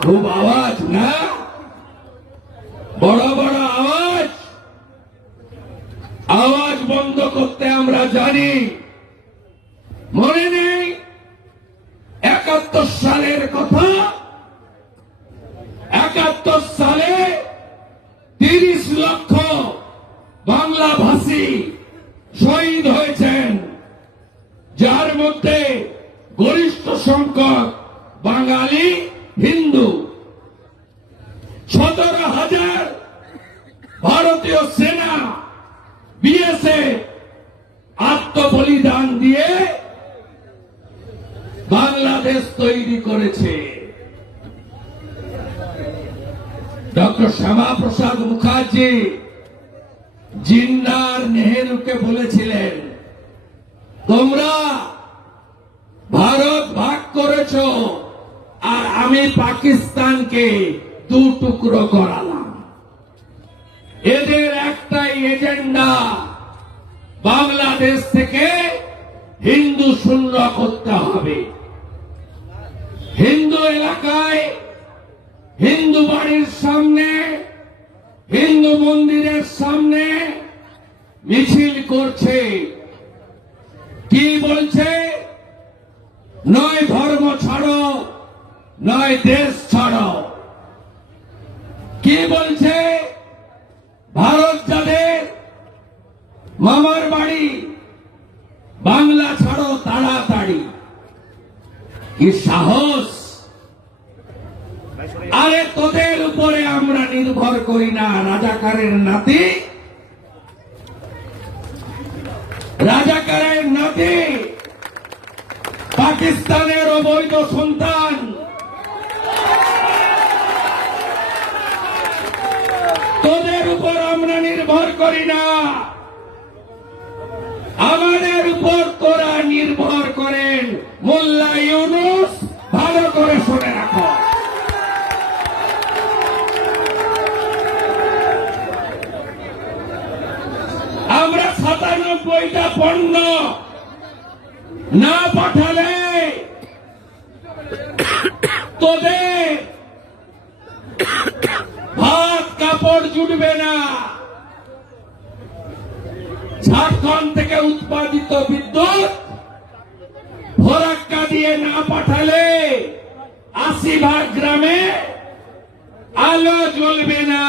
খুব আওয়াজ, না? বড় বড় আওয়াজ। আওয়াজ বন্ধ করতে আমরা জানি। মনে নেই? একাত্তর সালের কথা? একাত্তর সালে তিরিশ লক্ষ বাংলা ভাষী শহীদ হয়েছেন। যার মধ্যে গরিষ্ঠ সংখ্যক বাঙালি হিন্দু সতেরো হাজার ভারতীয় সেনা বিএসএ আত্মবলিদান দিয়ে বাংলাদেশ তৈরি করেছে। ডক্টর শ্যামা প্রসাদ মুখার্জি জিন্নার নেহেরুকে বলেছিলেন, তোমরা ভারত ভাগ করেছ আর আমি পাকিস্তানকে দু টুকরো করালাম। এজেন্ডা বাংলাদেশ থেকে হিন্দু শূন্য করতে হবে। হিন্দু এলাকায় হিন্দু বাড়ির সামনে, হিন্দু মন্দিরের সামনে মিছিল করছে। কি বলছে? নয় ধর্ম ছাড়ো, নয় দেশ ছাড়ো। কি বলছে? ভারত মামার বাড়ি, বাংলা ছাড়ো তাড়াতাড়ি। কি সাহস? আরে তোদের উপরে আমরা নির্ভর করি না, রাজাকারের নাতি। রাজাকারের নাতি, পাকিস্তানের অবৈধ সন্তান। তোদের উপর আমরা নির্ভর করি না। পণ্য না পাঠালে তোদের ভাত কাপড় জুটবে না। ঝাড়খণ্ড থেকে উৎপাদিত বিদ্যুৎ ফরাক্কা দিয়ে না পাঠালে আশি ভাগ গ্রামে আলো জ্বলবে না।